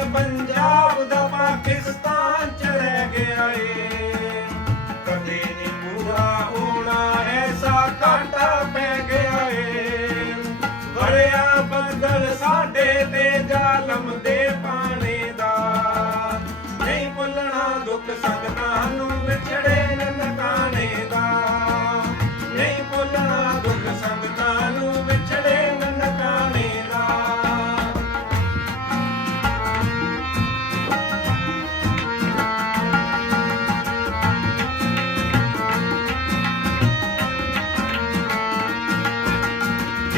ਵਤਨ ਪੰਜਾਬ ਦਾ ਪਾਕਿਸਤਾਨ ਚਲੇ ਗਿਆ ਏ। ਕਦੇ ਨਹੀਂ ਪੂਰਾ ਹੋਣਾ ਐਸਾ ਕਾਟਾ ਪੈ ਗਿਆ ਏ। ਵਰਿਆ ਬਦਲ ਸਾਡੇ ਤੇ ਜ਼ਾਲਮ ਦੇ ਪਾਣੇ ਦਾ। ਨਹੀਂ ਭੁੱਲਣਾ ਦੁੱਖ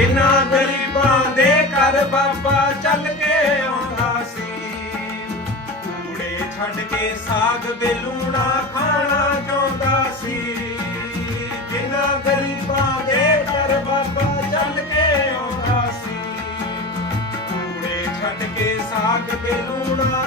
ਜਿਨ੍ਹਾਂ ਗਰੀਬਾਂ ਦੇ ਘਰ ਬਾਬਾ ਚੱਲ ਕੇ ਆਉਂਦਾ ਸੀ, ਕੂੜੇ ਛੱਡ ਕੇ ਸਾਗ ਬੇਲੂਣਾ ਖਾਣਾ ਚਾਹੁੰਦਾ ਸੀ। ਜਿਨ੍ਹਾਂ ਗਰੀਬਾਂ ਦੇ ਘਰ ਬਾਬਾ ਚੱਲ ਕੇ ਆਉਂਦਾ ਸੀ, ਕੂੜੇ ਛੱਡ ਕੇ ਸਾਗ ਬੇਲੂਣਾ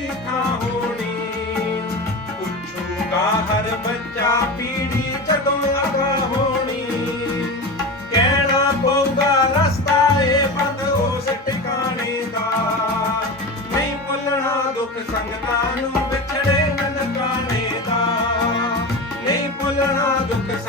ਕੈਸੀ ਹੋਣੀ। ਪੁੱਛੂਗਾ ਹਰ ਬੱਚਾ ਪੀੜੀ ਜਦੋਂ ਅਦਾ ਹੋਣੀ। ਕਹਿਣਾ ਪਊਗਾ, ਰਸਤਾ ਏ ਬੰਦ ਉਸ ਟਿਕਾਣੇ ਦਾ। ਨਹੀਂ ਭੁੱਲਣਾ ਦੁੱਖ ਸੰਗਤਾਂ ਨੂੰ ਵਿਛੜੇ ਨਨਕਾਣੇ ਦਾ। ਨਹੀਂ ਭੁੱਲਣਾ ਦੁੱਖ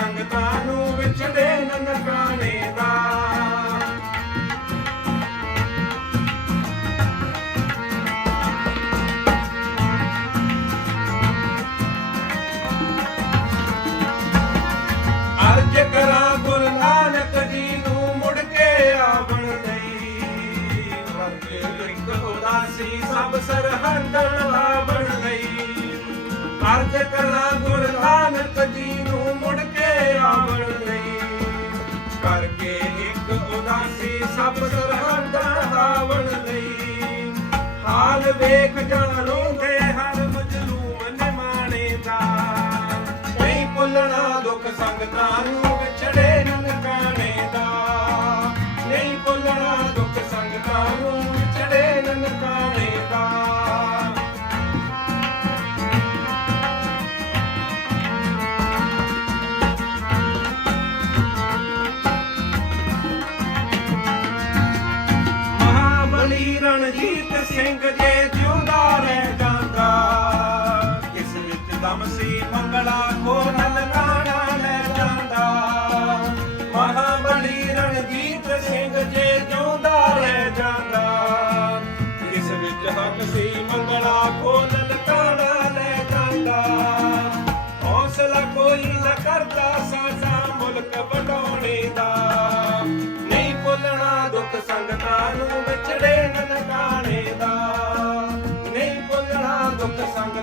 ਉਦਾਸੀ ਸਭ ਸਰਹੰਦਣ ਅਰਜ ਕਰਾਂ ਗੁਰੂ ਨਾਨਕ ਜੀ ਨੂੰ ਮੁੜ ਕੇ ਆਵਣ ਲਈ। ਕਰਕੇ ਇੱਕ ਉਦਾਸੀ ਸਭ ਸਰਹੰਦਣ ਲਾਵਣ ਲਈ ਹਾਲ ਵੇਖ ਜਾਣੋਗੇ ਹਰ ਮਜਲੂਮ ਨਿਮਾਣੇ ਦਾ ਨਹੀਂ ਭੁੱਲਣਾ ਦੁੱਖ ਸੰਗਤਾਂ ਨੂੰ ਵਿਛੜੇ ਨਨਕਾਣੇ ਦਾ ਨਹੀਂ ਭੁੱਲਣਾ ਦੁੱਖ ਸੰਗਤਾਂ ਨੂੰ ਰਣਜੀਤ ਸਿੰਘ ਜੇ ਜਿਉਂਦਾ ਰਹਿ ਜਾਂਦਾ। ਕਿਸ ਵਿੱਚ ਦਮ ਸੀ ਮੰਗਲਾ ਕੋ ਨਲਕਾਣਾ ਲੈ ਜਾਂਦਾ। ਮਹਾਬਲੀ ਰਣਜੀਤ ਸਿੰਘ ਜੇ ਜਿਉਂਦਾ ਰਹਿ ਜਾਂਦਾ। ਕਿਸ ਵਿੱਚ ਹੱਕ ਸੀ ਮੰਗਲਾ ਕੋ ਨਲਕਾਣਾ Dr. Sankar